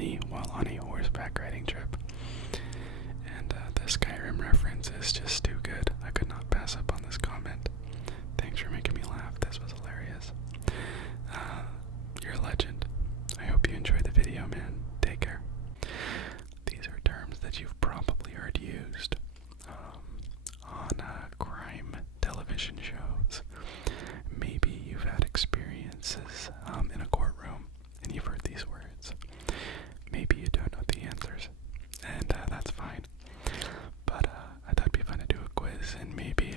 knee while on a horseback riding trip. And the Skyrim reference is just too good. I could not pass up on this comment. Thanks for making me laugh. This was hilarious. You're a legend. I hope you enjoyed the video, man. Take care. These are terms that you've probably heard used on crime television shows. Maybe you've had experiences in a courtroom and you've heard these words. Maybe you don't know the answers, and that's fine. But I thought it'd be fun to do a quiz, and maybe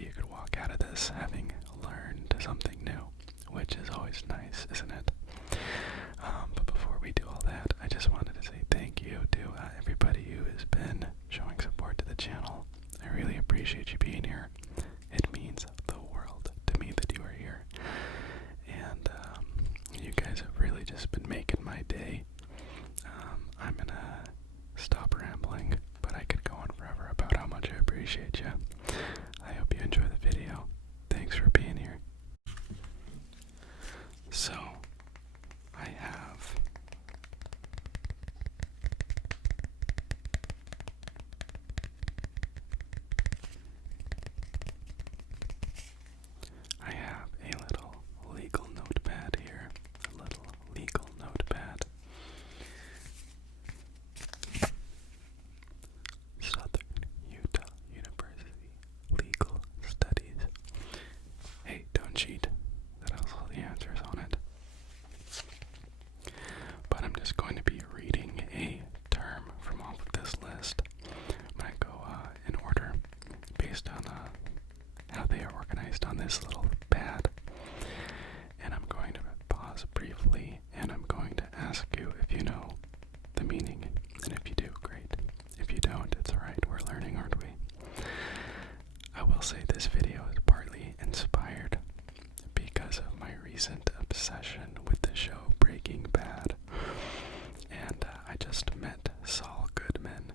you could walk out of this having learned something new, which is always nice, isn't it? But before we do all that, I just wanted to say thank you to everybody who has been showing support to the channel. I really appreciate you being here. It means the world to me that you are here. And you guys have really just been making my day. I'm gonna stop rambling, but I could go on forever about how much I appreciate you. I hope you enjoy the video. Thanks for being here. So, I have a little legal notepad here. A little legal notepad. Southern Utah University Legal Studies. Hey, don't cheat. That has all the answers on it. But I'm just going to be reading a term from off of this list. I'm going to go in order based on how they are organized on this little pad. And I'm going to pause briefly and I'm going to ask you if you know the meaning. And if you do, great. If you don't, it's alright. We're learning, aren't we? I will say this video is partly inspired because of my recent obsession with the show Breaking Bad. And I just met Saul Goodman,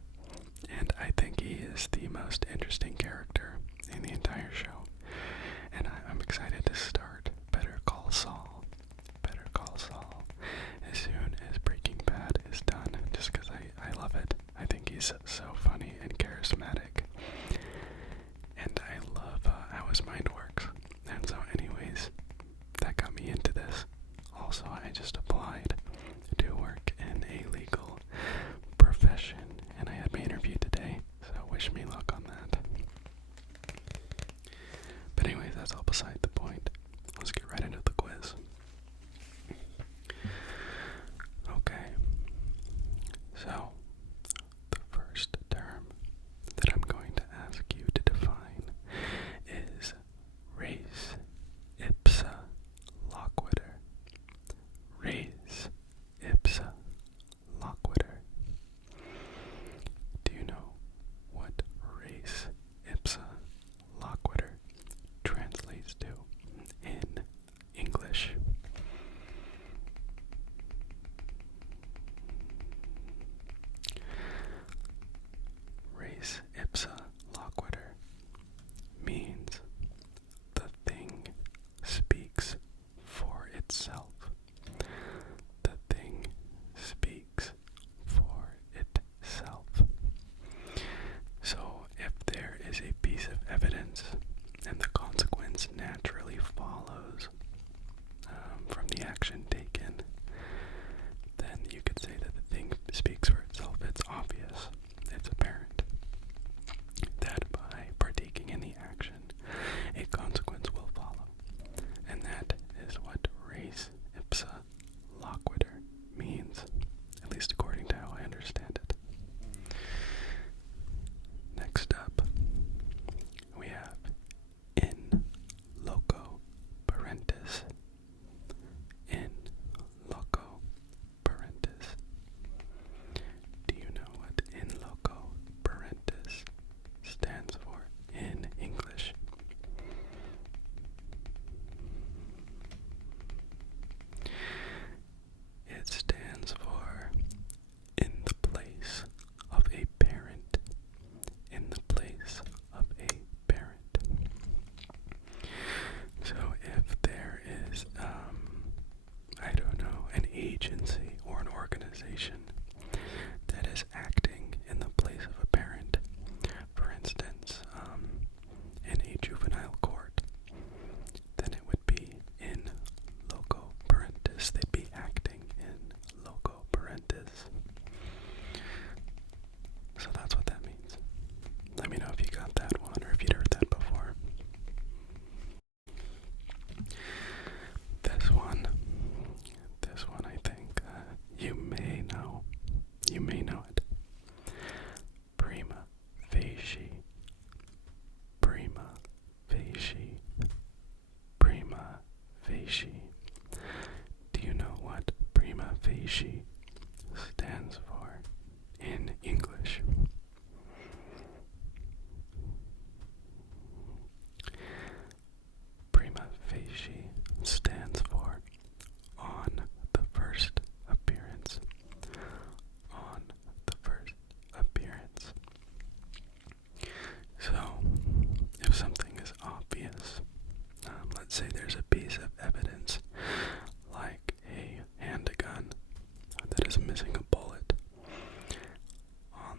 and I think he is the most interesting character in the entire show. And I'm excited to start Better Call Saul. Better Call Saul as soon as Breaking Bad is done, just because I love it. I think he's so funny and charismatic. And I love how his mind works. And so anyways, that got me into this. Also, I just applied to work in a legal profession, and I had my interview today, so wish me luck on that. But anyways, that's all beside the point. Let's get right into the quiz. Okay, so the first term that I'm going to ask you to define is res ipsa loquitur. Res facie stands for in English? Prima facie stands for on the first appearance. On the first appearance. So, if something is obvious, let's say there's a piece of evidence like a handgun that is missing a bullet. On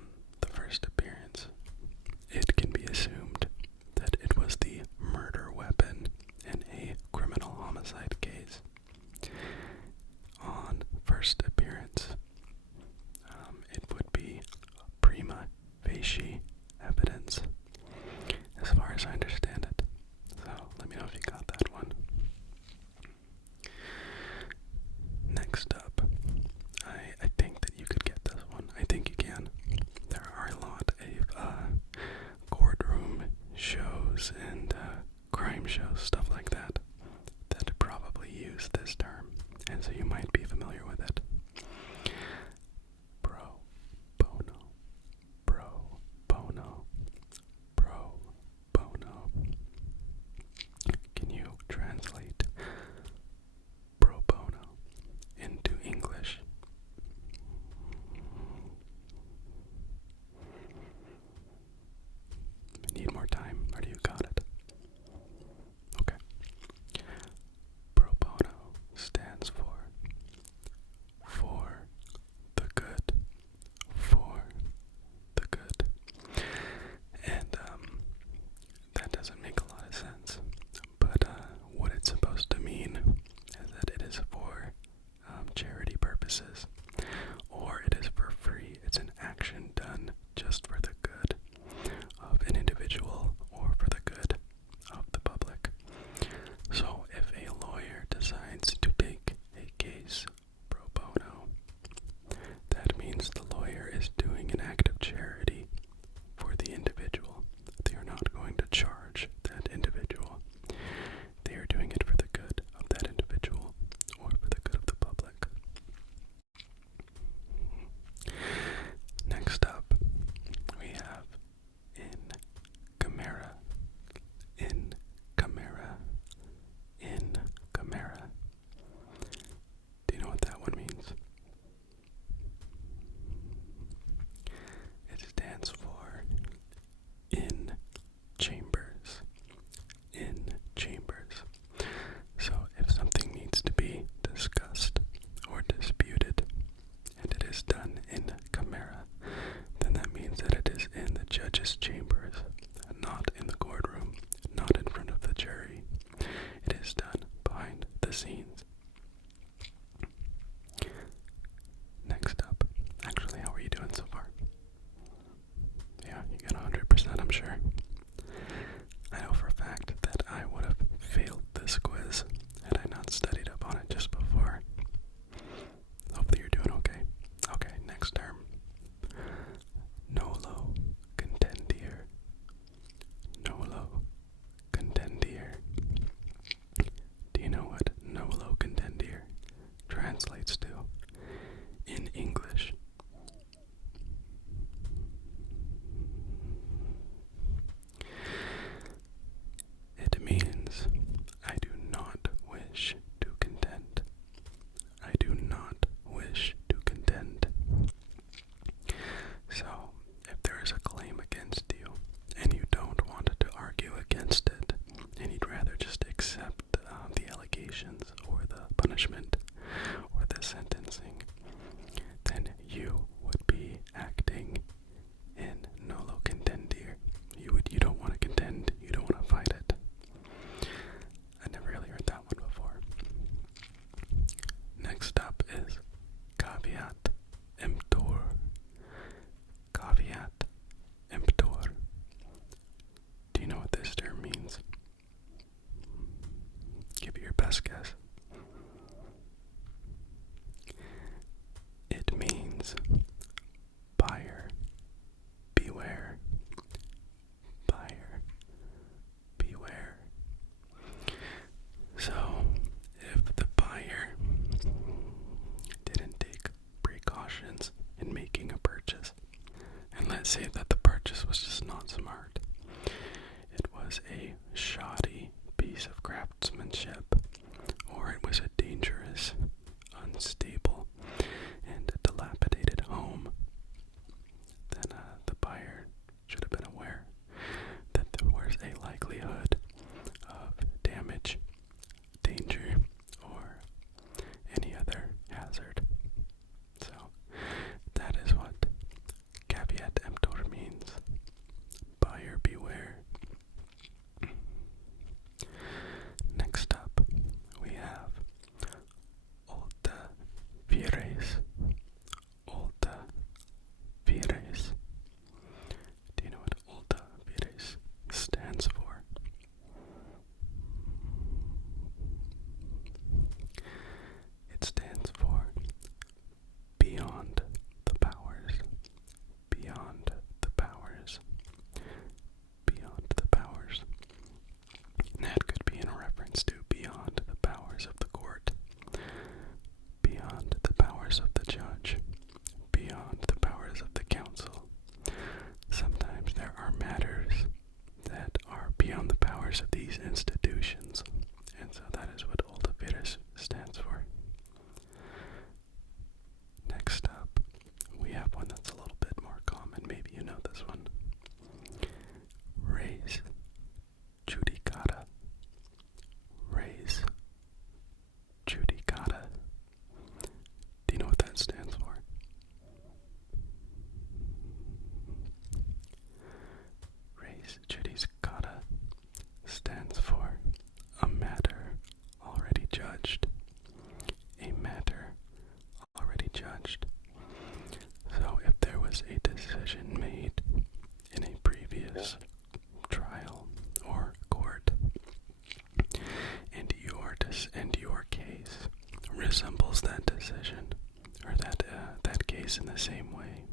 case in the same way,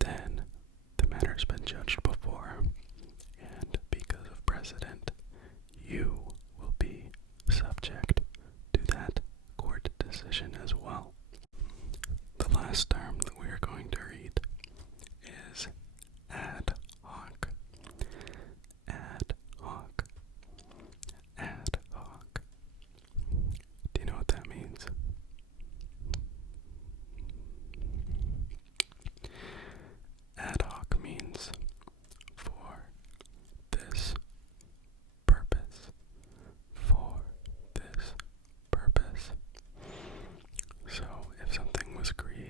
then the matter's been judged before, and because of precedent, you will be subject to that court decision as well. The last term that we are going to read is ad hoc. Ad hoc. Ad hoc. Do you know what that means? Ad hoc means for this purpose. For this purpose. So if something was created